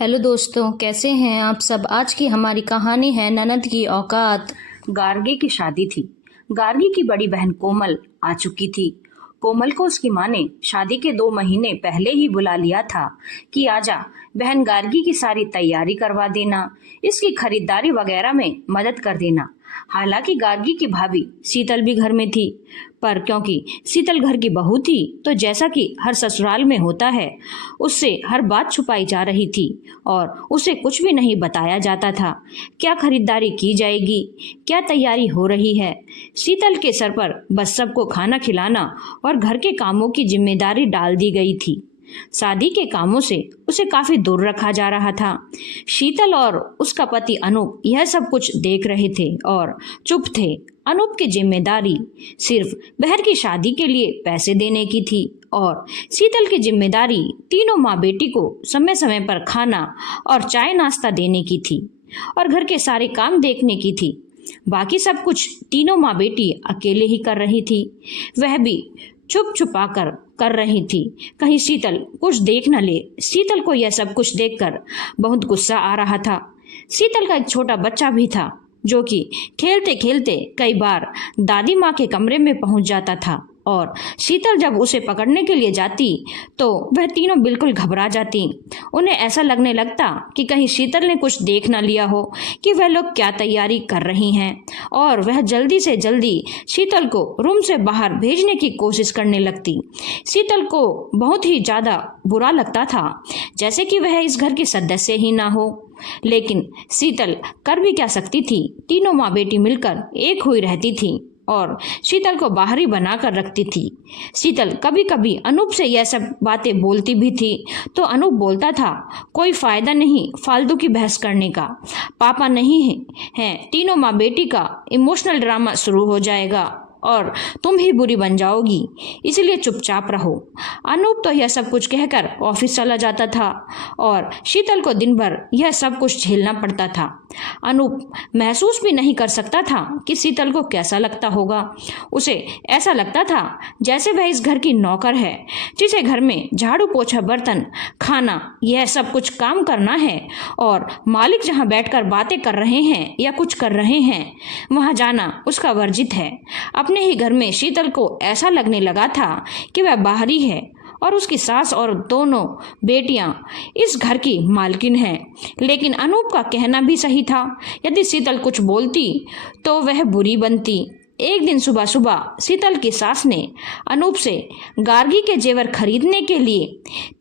Hello दोस्तों, कैसे हैं आप सब। आज की हमारी कहानी है ननद की औकात। गार्गी की शादी थी। गार्गी की बड़ी बहन कोमल आ चुकी थी। कोमल को उसकी माँ ने शादी के 2 महीने पहले ही बुला लिया था कि आजा, बहन गार्गी की सारी तैयारी करवा देना, इसकी खरीदारी वगैरह में मदद कर देना। हालांकि गार्गी की भाभी शीतल भी घर में थी, पर क्योंकि शीतल घर की बहू थी तो जैसा कि हर ससुराल में होता है, उससे हर बात छुपाई जा रही थी और उसे कुछ भी नहीं बताया जाता था। क्या खरीदारी की जाएगी, क्या तैयारी हो रही है। शीतल के सर पर बस सबको खाना खिलाना और घर के कामों की जिम्मेदारी डाल दी गई थी। शादी के कामों से उसे काफी दूर रखा जा रहा था। शीतल और उसका पति अनूप यह सब कुछ देख रहे थे और चुप थे। अनूप की जिम्मेदारी सिर्फ बहर की शादी के लिए पैसे देने की थी और शीतल की जिम्मेदारी तीनों माँ बेटी को समय समय पर खाना और चाय नाश्ता देने की थी और घर के सारे काम देखने की थी। बाकी सब कुछ तीनों माँ बेटी अकेले ही कर रही थी। वह भी छुप छुपा कर रही थी, कहीं शीतल कुछ देख न ले। शीतल को यह सब कुछ देखकर बहुत गुस्सा आ रहा था। शीतल का एक छोटा बच्चा भी था जो कि खेलते खेलते कई बार दादी माँ के कमरे में पहुंच जाता था और शीतल जब उसे पकड़ने के लिए जाती तो वह तीनों बिल्कुल घबरा जाती। उन्हें ऐसा लगने लगता कि कहीं शीतल ने कुछ देख ना लिया हो कि वह लोग क्या तैयारी कर रही हैं, और वह जल्दी से जल्दी शीतल को रूम से बाहर भेजने की कोशिश करने लगती। शीतल को बहुत ही ज़्यादा बुरा लगता था, जैसे कि वह इस घर की सदस्य ही ना हो। लेकिन शीतल कर भी क्या सकती थी। तीनों माँ बेटी मिलकर एक हुई रहती थी और शीतल को बाहरी बनाकर रखती थी। शीतल कभी कभी अनूप से यह सब बातें बोलती भी थी तो अनूप बोलता था, कोई फायदा नहीं फालतू की बहस करने का, पापा नहीं है, तीनों माँ बेटी का इमोशनल ड्रामा शुरू हो जाएगा और तुम ही बुरी बन जाओगी, इसलिए चुपचाप रहो। अनूप तो यह सब कुछ कहकर ऑफिस चला जाता था और शीतल को दिन भर यह सब कुछ झेलना पड़ता था। अनूप महसूस भी नहीं कर सकता था कि शीतल को कैसा लगता होगा। उसे ऐसा लगता था जैसे वह इस घर की नौकर है, जिसे घर में झाड़ू पोछा बर्तन खाना यह सब कुछ काम करना है और मालिक जहाँ बैठकर बातें कर रहे हैं या कुछ कर रहे हैं वहाँ जाना उसका वर्जित है। अपने ही घर में शीतल को ऐसा लगने लगा था कि वह बाहरी है और उसकी सास और दोनों बेटियां इस घर की मालकिन हैं। लेकिन अनूप का कहना भी सही था, यदि शीतल कुछ बोलती तो वह बुरी बनती। एक दिन सुबह सुबह शीतल की सास ने अनूप से गार्गी के जेवर खरीदने के लिए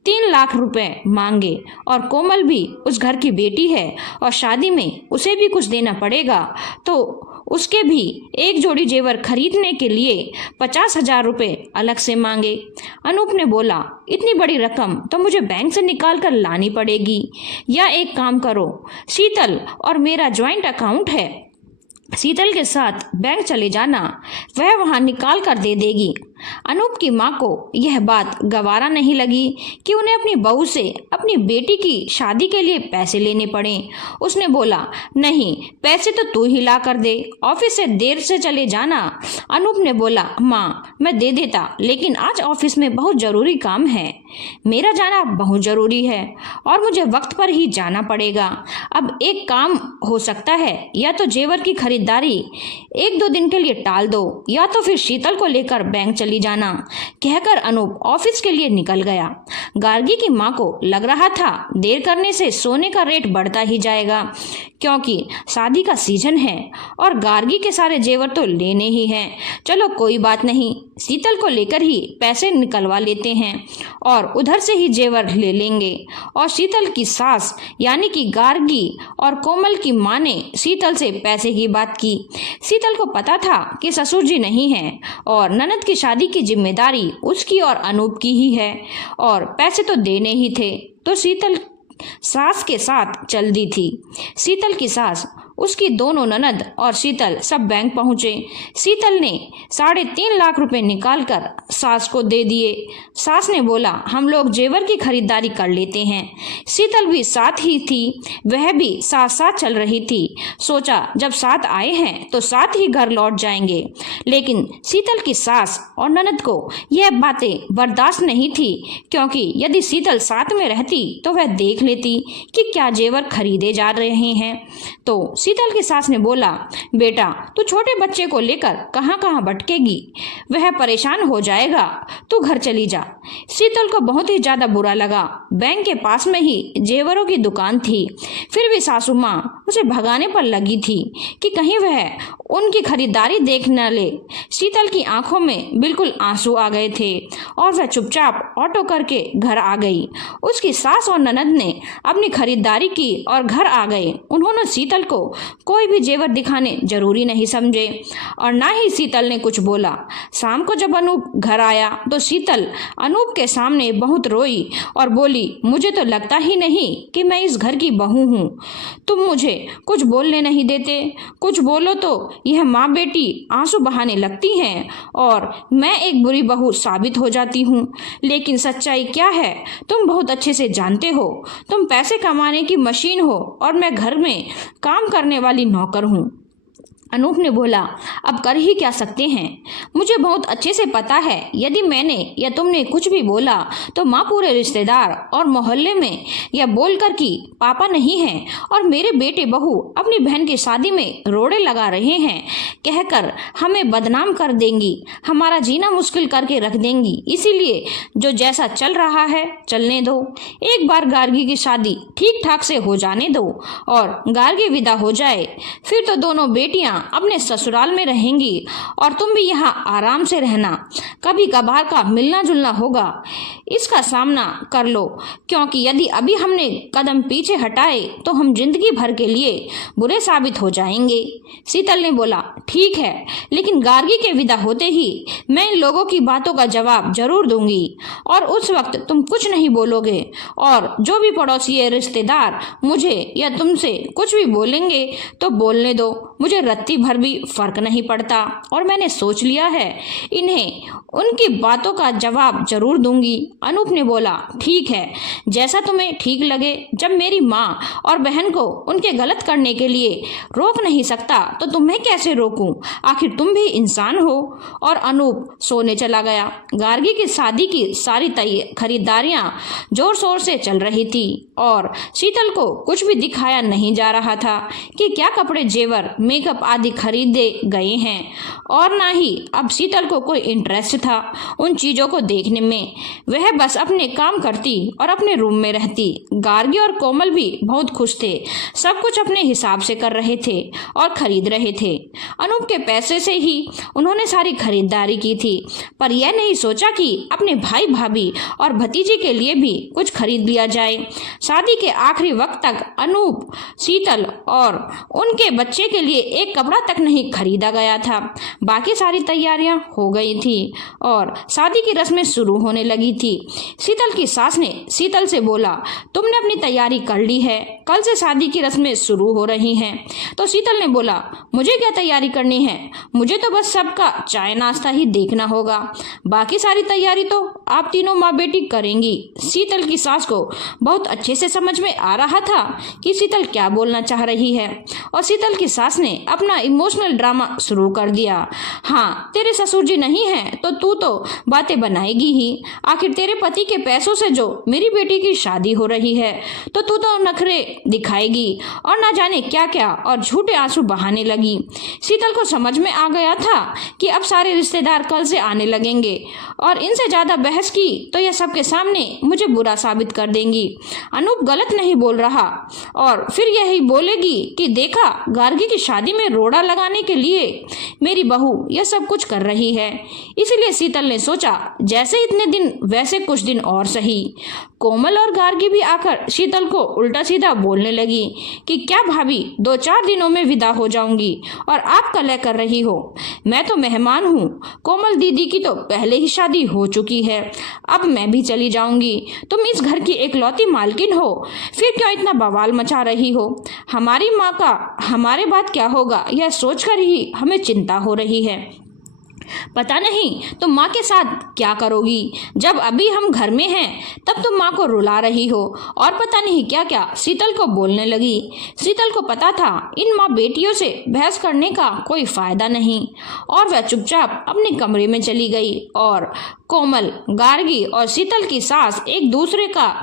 3 लाख रुपए मांगे और कोमल भी उस घर की बेटी है और शादी में उसे भी कुछ देना पड़ेगा, तो उसके भी एक जोड़ी जेवर खरीदने के लिए 50,000 रुपए अलग से मांगे। अनूप ने बोला, इतनी बड़ी रकम तो मुझे बैंक से निकाल कर लानी पड़ेगी, या एक काम करो, शीतल और मेरा ज्वाइंट अकाउंट है, शीतल के साथ बैंक चले जाना, वह वहां निकाल कर दे देगी। अनूप की माँ को यह बात गवारा नहीं लगी कि उन्हें अपनी बहू से अपनी बेटी की शादी के लिए पैसे लेने पड़े। उसने बोला, नहीं, पैसे तो तू ही ला कर दे, ऑफिस से देर से चले जाना। अनूप ने बोला, माँ मैं दे देता, लेकिन आज ऑफिस में बहुत जरूरी काम है, मेरा जाना बहुत जरूरी है और मुझे वक्त पर ही जाना पड़ेगा। अब एक काम हो सकता है, या तो जेवर की खरीदारी 1-2 दिन के लिए टाल दो, या तो फिर शीतल को लेकर बैंक चली जाना। कहकर अनूप ऑफिस के लिए निकल गया। गार्गी की माँ को लग रहा था देर करने से सोने का रेट बढ़ता ही जाएगा, क्योंकि शादी का सीजन है और गार्गी के सारे जेवर तो लेने ही हैं। चलो कोई बात नहीं, शीतल को लेकर ही पैसे निकलवा लेते हैं और उधर से ही जेवर ले लेंगे। और शीतल की सास यानी कि गार्गी और कोमल की माँ ने शीतल से पैसे की बात की। शीतल को पता था कि ससुर जी नहीं है और ननद की शादी की जिम्मेदारी उसकी और अनूप की ही है और पैसे तो देने ही थे, तो शीतल सास के साथ चल दी थी। शीतल की सास उसकी दोनों ननद और शीतल सब बैंक पहुंचे। शीतल ने 3.5 लाख रुपए निकालकर सास को दे दिए। सास ने बोला, हम लोग जेवर की खरीदारी कर लेते हैं। शीतल भी साथ ही थी, वह भी साथ साथ चल रही थी। सोचा जब साथ आए हैं तो साथ ही घर लौट जाएंगे। लेकिन शीतल की सास और ननद को यह बातें बर्दाश्त नहीं थी, क्योंकि यदि शीतल साथ में रहती तो वह देख लेती कि क्या जेवर खरीदे जा रहे हैं। तो शीतल की सास ने बोला, बेटा तू छोटे बच्चे को लेकर कहाँ कहाँ भटकेगी, वह परेशान हो जाएगा, तू घर चली जा। शीतल को बहुत ही ज्यादा बुरा लगा। बैंक के पास में ही जेवरों की दुकान थी, फिर भी सासू माँ उसे भगाने पर लगी थी कि कहीं वह उनकी खरीदारी देख न ले। शीतल की आंखों में बिल्कुल आंसू आ गए थे और वह चुपचाप ऑटो करके घर आ गई। उसकी सास और ननद ने अपनी खरीदारी की और घर आ गए। उन्होंने शीतल को कोई भी जेवर दिखाने जरूरी नहीं समझे और ना ही शीतल ने कुछ बोला। शाम को जब अनूप घर आया तो शीतल अनूप के सामने बहुत रोई और बोली, मुझे तो लगता ही नहीं कि मैं इस घर की बहू हूँ। तुम मुझे कुछ बोलने नहीं देते, कुछ बोलो तो यह माँ बेटी आंसू बहाने लगती हैं और मैं एक बुरी बहू साबित हो जाती हूँ। लेकिन सच्चाई क्या है तुम बहुत अच्छे से जानते हो। तुम पैसे कमाने की मशीन हो और मैं घर में काम करने वाली नौकर हूँ। अनूप ने बोला, अब कर ही क्या सकते हैं। मुझे बहुत अच्छे से पता है यदि मैंने या तुमने कुछ भी बोला तो माँ पूरे रिश्तेदार और मोहल्ले में यह बोलकर कि पापा नहीं हैं और मेरे बेटे बहू अपनी बहन की शादी में रोड़े लगा रहे हैं कहकर हमें बदनाम कर देंगी, हमारा जीना मुश्किल करके रख देंगी। इसीलिए जो जैसा चल रहा है चलने दो। एक बार गार्गी की शादी ठीक ठाक से हो जाने दो और गार्गी विदा हो जाए, फिर तो दोनों बेटियां अपने ससुराल में रहेंगी और तुम भी यहाँ आराम से रहना। कभी कभार का मिलना जुलना होगा, इसका सामना कर लो, क्योंकि यदि अभी हमने कदम पीछे हटाए तो हम जिंदगी भर के लिए बुरे साबित हो जाएंगे। शीतल ने बोला, ठीक है, लेकिन गार्गी के विदा होते ही मैं इन लोगों की बातों का जवाब जरूर दूंगी और उस वक्त तुम कुछ नहीं बोलोगे और जो भी पड़ोसी या रिश्तेदार मुझे या तुमसे कुछ भी बोलेंगे तो बोलने दो। मुझे रत्ती भर भी फर्क नहीं पड़ता और मैंने सोच लिया है इन्हें उनकी बातों का जवाब जरूर दूंगी। अनूप ने बोला, ठीक है, जैसा तुम्हें ठीक लगे। जब मेरी माँ और बहन को उनके गलत करने के लिए रोक नहीं सकता तो तुम्हें कैसे रोकूं, आखिर तुम भी इंसान हो। और अनूप सोने चला गया। गार्गी की शादी की सारी खरीदारियां जोर शोर से चल रही थी और शीतल को कुछ भी दिखाया नहीं जा रहा था कि क्या कपड़े, जेवर, मेकअप आदि खरीदे गए हैं और ना ही अब शीतल को कोई इंटरेस्ट था उन चीजों को देखने में। वह बस अपने काम करती और अपने रूम में रहती। गार्गी और कोमल भी बहुत खुश थे, सब कुछ अपने हिसाब से कर रहे थे और खरीद रहे थे। अनूप के पैसे से ही उन्होंने सारी खरीदारी की थी, पर यह नहीं सोचा कि अपने भाई भाभी और भतीजे के लिए भी कुछ खरीद लिया जाए। शादी के आखिरी वक्त तक अनूप, शीतल और उनके बच्चे के लिए एक कपड़ा तक नहीं खरीदा गया था। बाकी सारी तैयारियां हो गई थी और शादी की रस्में शुरू होने लगी थी। शीतल की सास ने शीतल से बोला, तुमने अपनी तैयारी कर ली है, कल से शादी की रस्में शुरू हो रही हैं। तो शीतल ने बोला, मुझे क्या तैयारी करनी है, मुझे तो बस सबका चाय नाश्ता ही देखना होगा, बाकी सारी तैयारी तो आप तीनों माँ बेटी करेंगी। शीतल की सास को बहुत अच्छे से समझ में आ रहा था कि शीतल क्या बोलना चाह रही है और शीतल की सास ने अपना इमोशनल ड्रामा शुरू कर दिया। हाँ, तेरे ससुर जी नहीं है तो तू तो बातें बनाएगी ही, आखिर तेरे पति के पैसों से जो मेरी बेटी की शादी हो रही है तो तू तो नखरे दिखाएगी और ना जाने क्या क्या और झूठे आंसू बहाने लगी। शीतल को समझ में आ गया था कि अब सारे रिश्तेदार कल से आने लगेंगे और इनसे ज्यादा बहस की तो यह सबके सामने मुझे बुरा साबित कर देंगी। अनूप गलत नहीं बोल रहा और फिर यही बोलेगी कि देखा, गार्गी की शादी में रोड़ा लगाने के लिए मेरी बहू यह सब कुछ कर रही है। इसीलिए शीतल ने सोचा, जैसे इतने दिन वैसे कुछ दिन और सही। कोमल और गार्गी भी आकर शीतल को उल्टा सीधा बोलने लगी कि क्या भाभी 2-4 दिनों में विदा हो जाऊंगी और आप कलह कर रही हो, मैं तो मेहमान हूँ। कोमल दीदी की तो पहले ही शादी हो चुकी है, अब मैं भी चली जाऊंगी। तुम इस घर की एकलौती मालकिन हो, फिर क्यों इतना बवाल मचा रही हो। हमारी माँ का हमारे बाद क्या होगा यह सोचकर ही हमें चिंता हो रही है। पता नहीं तुम माँ के साथ क्या करोगी। जब अभी हम घर में हैं तब तुम माँ को रुला रही हो और पता नहीं क्या क्या शीतल को बोलने लगी। शीतल को पता था इन माँ बेटियों से बहस करने का कोई फायदा नहीं और वह चुपचाप अपने कमरे में चली गई और कोमल, गार्गी और शीतल की सास एक दूसरे का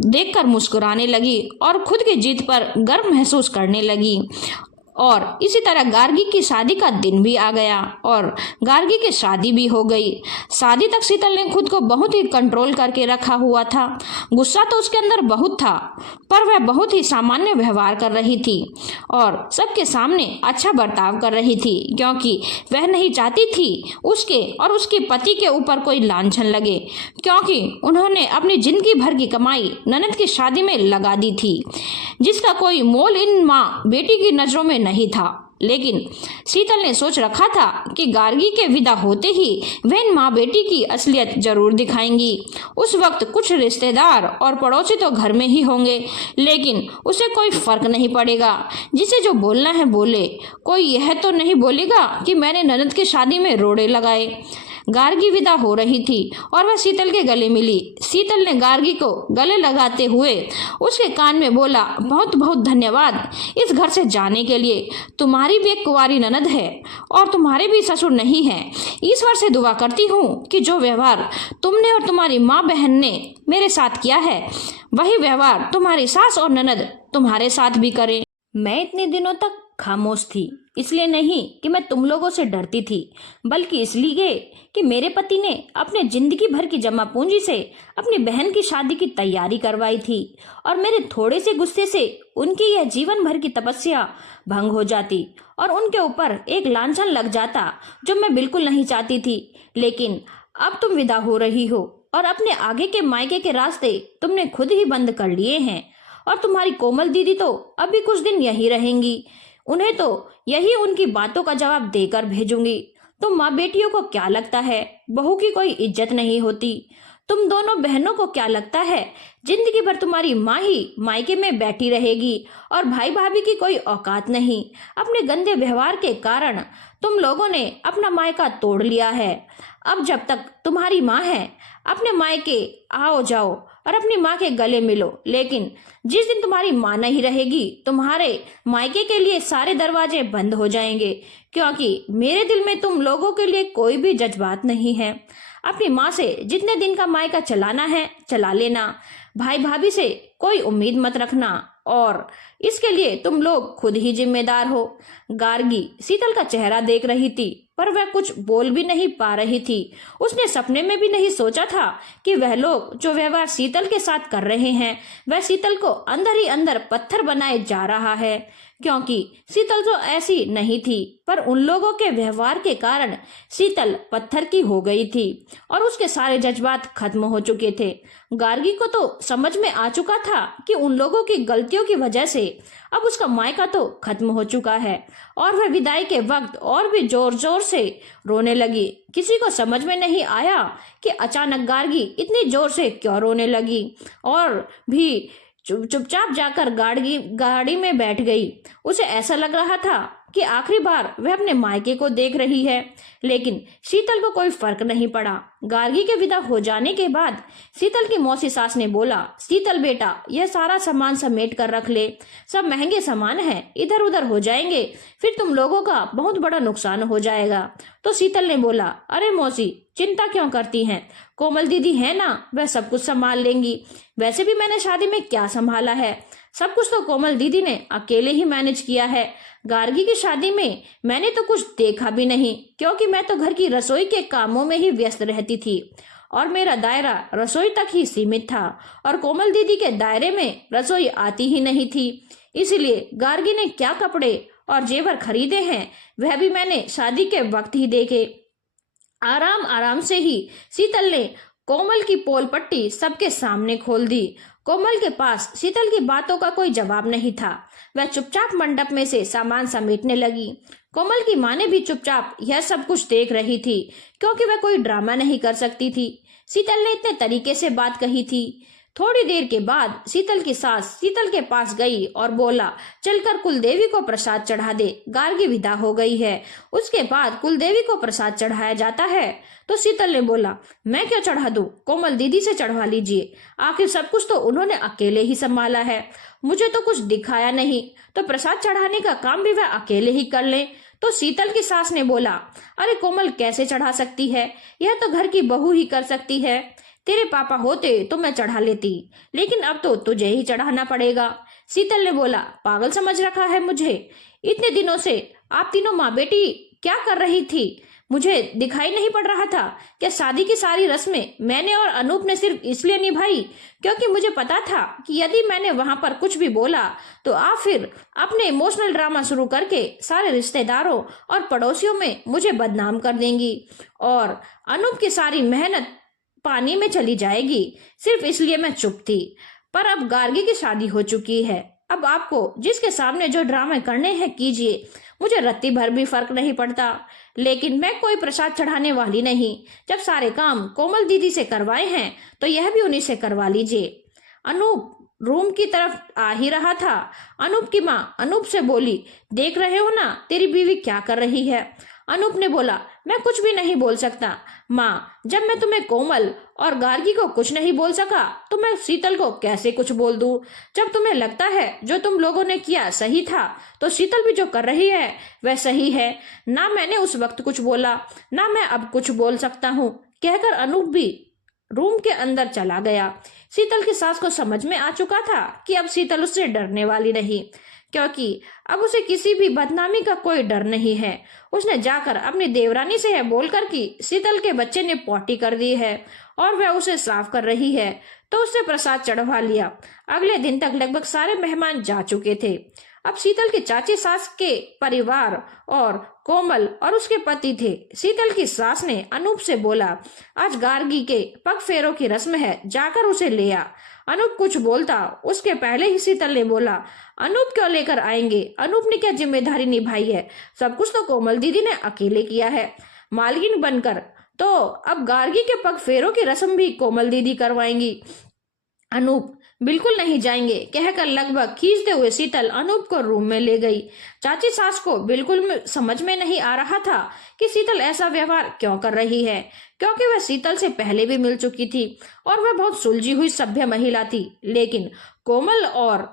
देखकर मुस्कुराने लगी और खुद की जीत पर गर्व महसूस करने लगी। और इसी तरह गार्गी की शादी का दिन भी आ गया और गार्गी की शादी भी हो गई। शादी तक शीतल ने खुद को बहुत ही कंट्रोल करके रखा हुआ था। गुस्सा तो उसके अंदर बहुत था, पर वह बहुत ही सामान्य व्यवहार कर रही थी और सबके सामने अच्छा बर्ताव कर रही थी, क्योंकि वह नहीं चाहती थी उसके और उसके पति के ऊपर कोई लांछन लगे, क्योंकि उन्होंने अपनी जिंदगी भर की कमाई ननद की शादी में लगा दी थी, जिसका कोई मोल इन माँ बेटी की नजरों में नहीं था। लेकिन शीतल ने सोच रखा था कि गार्गी के विदा होते ही वह इन माँ बेटी की असलियत जरूर दिखाएंगी। उस वक्त कुछ रिश्तेदार और पड़ोसी तो घर में ही होंगे, लेकिन उसे कोई फर्क नहीं पड़ेगा। जिसे जो बोलना है बोले, कोई यह तो नहीं बोलेगा कि मैंने ननद की शादी में रोड़े लगाए। गार्गी विदा हो रही थी और वह शीतल के गले मिली। शीतल ने गार्गी को गले लगाते हुए उसके कान में बोला, बहुत बहुत धन्यवाद इस घर से जाने के लिए। तुम्हारी भी एक कुंवारी ननद है और तुम्हारे भी ससुर नहीं है। ईश्वर से दुआ करती हूँ कि जो व्यवहार तुमने और तुम्हारी माँ बहन ने मेरे साथ किया है, वही व्यवहार तुम्हारी सास और ननद तुम्हारे साथ भी करें। मैं इतने दिनों तक खामोश थी, इसलिए नहीं कि मैं तुम लोगों से डरती थी, बल्कि इसलिए कि मेरे पति ने अपने जिंदगी भर की जमा पूंजी से अपनी बहन की शादी की तैयारी करवाई थी और मेरे थोड़े से गुस्से से उनकी यह जीवन भर की तपस्या भंग हो जाती और उनके ऊपर एक लांछन लग जाता जो मैं बिल्कुल नहीं चाहती थी। लेकिन अब तुम विदा हो रही हो और अपने आगे के मायके के रास्ते तुमने खुद ही बंद कर लिए हैं और तुम्हारी कोमल दीदी तो अभी कुछ दिन यहीं रहेंगी। उन्हें तो यही उनकी बातों का जवाब देकर भेजूंगी। तुम माँ बेटियों को क्या लगता है बहू की कोई इज्जत नहीं होती? तुम दोनों बहनों को क्या लगता है जिंदगी भर तुम्हारी माँ ही मायके में बैठी रहेगी और भाई भाभी की कोई औकात नहीं? अपने गंदे व्यवहार के कारण तुम लोगों ने अपना मायका तोड़ लिया है। अब जब तक तुम्हारी माँ है, अपने मायके आओ जाओ और अपनी माँ के गले मिलो, लेकिन जिस दिन तुम्हारी माँ नहीं रहेगी, तुम्हारे मायके के लिए सारे दरवाजे बंद हो जाएंगे, क्योंकि मेरे दिल में तुम लोगों के लिए कोई भी जज्बात नहीं है। अपनी माँ से जितने दिन का मायका चलाना है चला लेना, भाई भाभी से कोई उम्मीद मत रखना और इसके लिए तुम लोग खुद ही जिम्मेदार हो। गार्गी शीतल का चेहरा देख रही थी, पर वह कुछ बोल भी नहीं पा रही थी। उसने सपने में भी नहीं सोचा था कि वह लोग जो व्यवहार शीतल के साथ कर रहे हैं, वह शीतल को अंदर ही अंदर पत्थर बनाए जा रहा है, क्योंकि शीतल तो ऐसी नहीं थी, पर उन लोगों के व्यवहार के कारण शीतल पत्थर की हो गई थी और उसके सारे जज्बात खत्म हो चुके थे। गार्गी को तो समझ में आ चुका था कि उन लोगों की गलतियों की वजह से अब उसका मायका तो खत्म हो चुका है और वह विदाई के वक्त और भी जोर जोर से रोने लगी। किसी को समझ में नहीं आया कि अचानक गार्गी इतनी जोर से क्यों रोने लगी और भी चुपचाप जाकर गाड़ी में बैठ गई। उसे ऐसा लग रहा था कि आखिरी बार वह अपने मायके को देख रही है, लेकिन शीतल को कोई फर्क नहीं पड़ा। गार्गी के विदा हो जाने के बाद शीतल की मौसी सास ने बोला, शीतल बेटा, यह सारा सामान समेट कर रख ले, सब महंगे सामान हैं, इधर उधर हो जाएंगे, फिर तुम लोगों का बहुत बड़ा नुकसान हो जाएगा। तो शीतल ने बोला, अरे मौसी, चिंता क्यों करती हैं, कोमल दीदी है ना, वह सब कुछ संभाल लेंगी। वैसे भी मैंने शादी में क्या संभाला है, सब कुछ तो कोमल दीदी ने अकेले ही मैनेज किया है। गार्गी की शादी में मैंने तो कुछ देखा भी नहीं, क्योंकि मैं तो घर की रसोई के कामों में ही व्यस्त रहती थी और मेरा दायरा रसोई तक ही सीमित था और कोमल दीदी के दायरे में रसोई आती ही नहीं थी। इसलिए गार्गी ने क्या कपड़े और जेवर खरीदे हैं, वह भी मैंने शादी के वक्त ही देखे। आराम आराम से ही शीतल ने कोमल की पोल पट्टी सबके सामने खोल दी। कोमल के पास शीतल की बातों का कोई जवाब नहीं था। वह चुपचाप मंडप में से सामान समेटने लगी। कोमल की माँ ने भी चुपचाप यह सब कुछ देख रही थी, क्योंकि वह कोई ड्रामा नहीं कर सकती थी। शीतल ने इतने तरीके से बात कही थी थोड़ी देर के बाद शीतल की सास शीतल के पास गई और बोला, चलकर कुलदेवी को प्रसाद चढ़ा दे, गार्गी विदा हो गई है। उसके बाद कुलदेवी को प्रसाद चढ़ाया जाता है। तो शीतल ने बोला, मैं क्यों चढ़ा दूं, कोमल दीदी से चढ़वा लीजिए, आखिर सब कुछ तो उन्होंने अकेले ही संभाला है, मुझे तो कुछ दिखाया नहीं, तो प्रसाद चढ़ाने का काम भी वह अकेले ही कर ले। तो शीतल की सास ने बोला, अरे कोमल कैसे चढ़ा सकती है, यह तो घर की बहू ही कर सकती है, तेरे पापा होते तो मैं चढ़ा लेती, लेकिन अब तो तुझे ही चढ़ाना पड़ेगा। शीतल ने बोला, पागल समझ रखा है मुझे, इतने दिनों से आप तीनों माँ बेटी क्या कर रही थी, मुझे दिखाई नहीं पड़ रहा था क्या? शादी की सारी रस्में मैंने और अनूप ने सिर्फ इसलिए निभाई क्योंकि मुझे पता था कि यदि मैंने वहां पर कुछ भी बोला तो आप फिर अपने इमोशनल ड्रामा शुरू करके सारे रिश्तेदारों और पड़ोसियों में मुझे बदनाम कर देंगी और अनूप की सारी मेहनत पानी में चली जाएगी। सिर्फ इसलिए मैं चुप थी, पर अब गार्गी की शादी हो चुकी है, अब आपको जिसके सामने जो ड्रामे करने हैं कीजिए, मुझे रत्ती भर भी फर्क नहीं पड़ता, लेकिन मैं कोई प्रसाद चढ़ाने वाली नहीं। जब सारे काम कोमल दीदी से करवाए हैं तो यह भी उन्हीं से करवा लीजिए। अनूप रूम की तरफ आ ही रहा था। अनूप की माँ अनूप से बोली, देख रहे हो ना तेरी बीवी क्या कर रही है। अनूप ने बोला, मैं कुछ भी नहीं बोल सकता माँ, जब मैं तुम्हें कोमल और गार्गी को कुछ नहीं बोल सका तो मैं शीतल को कैसे कुछ बोल दूं। जब तुम्हें लगता है जो तुम लोगों ने किया सही था तो शीतल भी जो कर रही है वह सही है। ना मैंने उस वक्त कुछ बोला, ना मैं अब कुछ बोल सकता हूँ, कहकर अनूप भी रूम के अंदर चला गया। शीतल की सास को समझ में आ चुका था कि अब शीतल उससे डरने वाली नहीं, क्योंकि अब उसे किसी भी बदनामी का कोई डर नहीं है। उसने जाकर अपनी देवरानी से यह बोलकर कि शीतल के बच्चे ने पॉटी कर दी है और वह उसे साफ कर रही है, तो उससे प्रसाद चढ़वा लिया। अगले दिन तक लगभग सारे मेहमान जा चुके थे। अब शीतल की चाची सास के परिवार और कोमल और उसके पति थे। शीतल की सास ने अनूप से बोला, आज गार्गी के पग फेरों की रस्म है, जाकर उसे ले आ। अनूप कुछ बोलता उसके पहले ही शीतल ने बोला, अनूप क्यों लेकर आएंगे, अनूप ने क्या जिम्मेदारी निभाई है, सब कुछ तो कोमल दीदी ने अकेले किया है मालकिन बनकर, तो अब गार्गी के पग फेरों की रस्म भी कोमल दीदी करवाएंगी। अनूप बिल्कुल नहीं जाएंगे, कहकर लगभग खींचते हुए शीतल अनूप को रूम में ले गई। चाची सास को बिल्कुल समझ में नहीं आ रहा था कि शीतल ऐसा व्यवहार क्यों कर रही है, क्योंकि वह शीतल से पहले भी मिल चुकी थी और वह बहुत सुलझी हुई सभ्य महिला थी। लेकिन कोमल और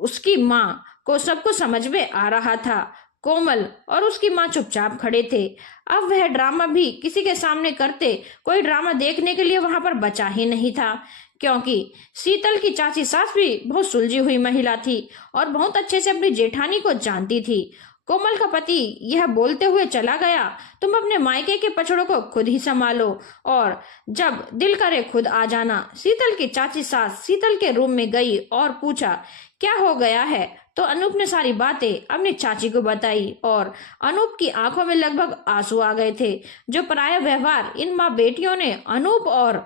उसकी माँ को सब कुछ समझ में आ रहा था। कोमल और उसकी माँ चुपचाप खड़े थे। अब वह ड्रामा भी किसी के सामने करते, कोई ड्रामा देखने के लिए वहां पर बचा ही नहीं था, क्योंकि शीतल की चाची सास भी बहुत सुलझी हुई महिला थी और बहुत अच्छे से अपनी जेठानी को जानती थी। कोमल का पति यह बोलते हुए चला गया, तुम अपने मायके के पछड़ों को खुद ही संभालो और जब दिल करे खुद आ जाना। शीतल की चाची सास शीतल के रूम में गई और पूछा, क्या हो गया है? तो अनूप ने सारी बातें अपनी चाची को बताई और अनूप की आंखों में लगभग आंसू आ गए थे। जो पराया व्यवहार इन माँ बेटियों ने अनूप और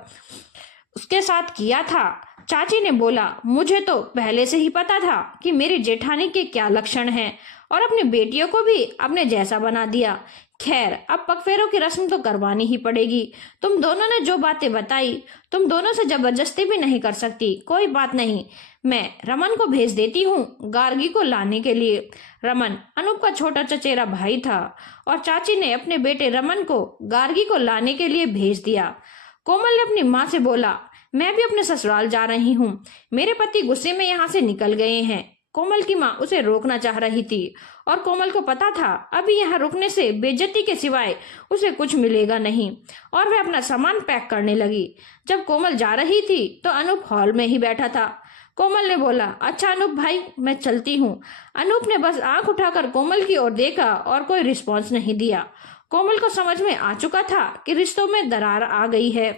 उसके साथ किया था। चाची ने बोला, मुझे तो पहले से ही पता था कि मेरी जेठानी के क्या लक्षण हैं और अपनी बेटियों को भी अपने जैसा बना दिया। खैर, अब पगफेरों की रस्म तो करवानी ही पड़ेगी। तुम दोनों ने जो बातें बताई, तुम दोनों से जबरदस्ती भी नहीं कर सकती। कोई बात नहीं, मैं रमन को भेज देती हूँ गार्गी को लाने के लिए। रमन अनूप का छोटा चचेरा भाई था और चाची ने अपने बेटे रमन को गार्गी को लाने के लिए भेज दिया। कोमल ने अपनी माँ से बोला, मैं भी अपने ससुराल जा रही हूँ, मेरे पति गुस्से में यहाँ से निकल गए हैं। कोमल की माँ उसे रोकना चाह रही थी और कोमल को पता था अभी यहाँ रुकने से बेइज्जती के सिवाय उसे कुछ मिलेगा नहीं, और वह अपना सामान पैक करने लगी। जब कोमल जा रही थी तो अनूप हॉल में ही बैठा था। कोमल ने बोला, अच्छा अनूप भाई, मैं चलती हूँ। अनूप ने बस आंख उठाकर कोमल की ओर देखा और कोई रिस्पॉन्स नहीं दिया। कोमल को समझ में आ चुका था कि रिश्तों में दरार आ गई है,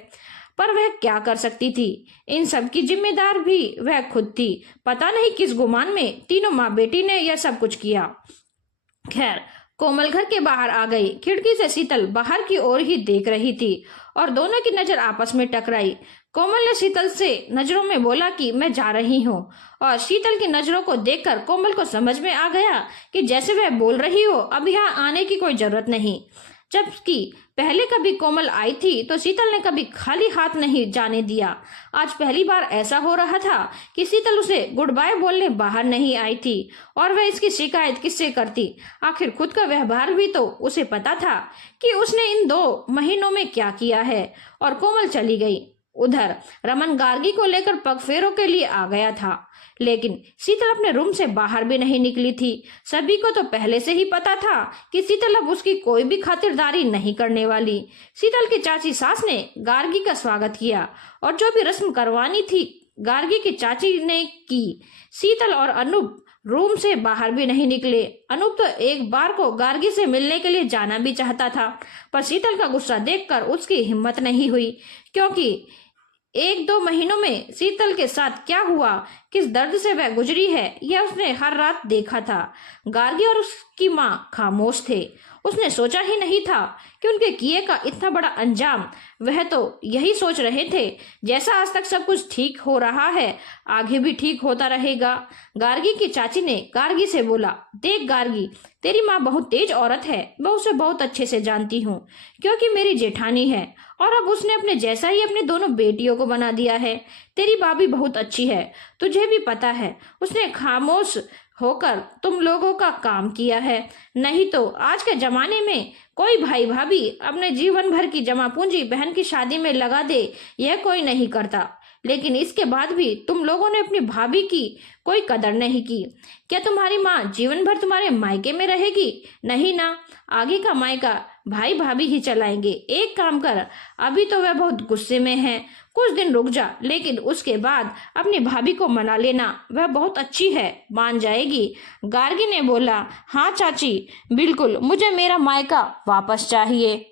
पर वह क्या कर सकती थी। इन सब की जिम्मेदार भी वह खुद थी। पता नहीं किस गुमान में तीनों माँ बेटी ने यह सब कुछ किया। खैर, कोमल घर के बाहर आ गई। खिड़की से शीतल बाहर की ओर ही देख रही थी और दोनों की नजर आपस में टकराई। कोमल ने शीतल से नजरों में बोला कि मैं जा रही हूँ, और शीतल की नजरों को देखकर कोमल को समझ में आ गया कि जैसे वह बोल रही हो अब यहाँ आने की कोई जरूरत नहीं। जबकि पहले कभी कोमल आई थी तो शीतल ने कभी खाली हाथ नहीं जाने दिया। आज पहली बार ऐसा हो रहा था कि शीतल उसे गुड बाय बोलने बाहर नहीं आई थी और वह इसकी शिकायत किससे करती। आखिर खुद का व्यवहार भी तो उसे पता था कि उसने इन 2 महीनों में क्या किया है। और कोमल चली गई। उधर रमन गार्गी को लेकर पगफेरों के लिए आ गया था, लेकिन शीतल अपने रूम से बाहर भी नहीं निकली थी। सभी को तो पहले से ही पता था कि शीतल अब उसकी कोई भी खातिरदारी नहीं करने वाली। शीतल की चाची सास ने गार्गी का स्वागत किया और जो भी रस्म करवानी थी गार्गी की चाची ने की। शीतल और अनूप रूम से बाहर भी नहीं निकले। अनूप तो एक बार को गार्गी से मिलने के लिए जाना भी चाहता था, पर शीतल का गुस्सा देखकर उसकी हिम्मत नहीं हुई, क्योंकि 1-2 महीनों में शीतल के साथ क्या हुआ, किस दर्द से वह गुजरी है, यह उसने हर रात देखा था। गार्गी और उसकी माँ खामोश थे। उसने सोचा ही नहीं था कि उनके किए का इतना बड़ा अंजाम। वह तो यही सोच रहे थे, जैसा आज तक सब कुछ ठीक हो रहा है आगे भी ठीक होता रहेगा। गार्गी की चाची ने गार्गी से बोला, देख गार्गी, तेरी माँ बहुत तेज औरत है, मैं उसे बहुत अच्छे से जानती हूँ, क्योंकि मेरी जेठानी है और अब उसने अपने जैसा ही अपने दोनों बेटियों को बना दिया है। तेरी भाभी बहुत अच्छी है, तुझे भी पता है। उसने खामोश होकर तुम लोगों का काम किया है, नहीं तो आज के जमाने में कोई भाई भाभी अपने जीवन भर की जमा पूंजी बहन की शादी में लगा दे, यह कोई नहीं करता। लेकिन इसके बाद भी तुम लोगों ने अपनी भाभी की कोई कदर नहीं की। क्या तुम्हारी माँ जीवन भर तुम्हारे मायके में रहेगी? नहीं ना, आगे का मायका भाई भाभी ही चलाएंगे। एक काम कर, अभी तो वह बहुत गुस्से में है, कुछ दिन रुक जा, लेकिन उसके बाद अपनी भाभी को मना लेना, वह बहुत अच्छी है, मान जाएगी। गार्गी ने बोला, हाँ चाची, बिल्कुल, मुझे मेरा मायका वापस चाहिए।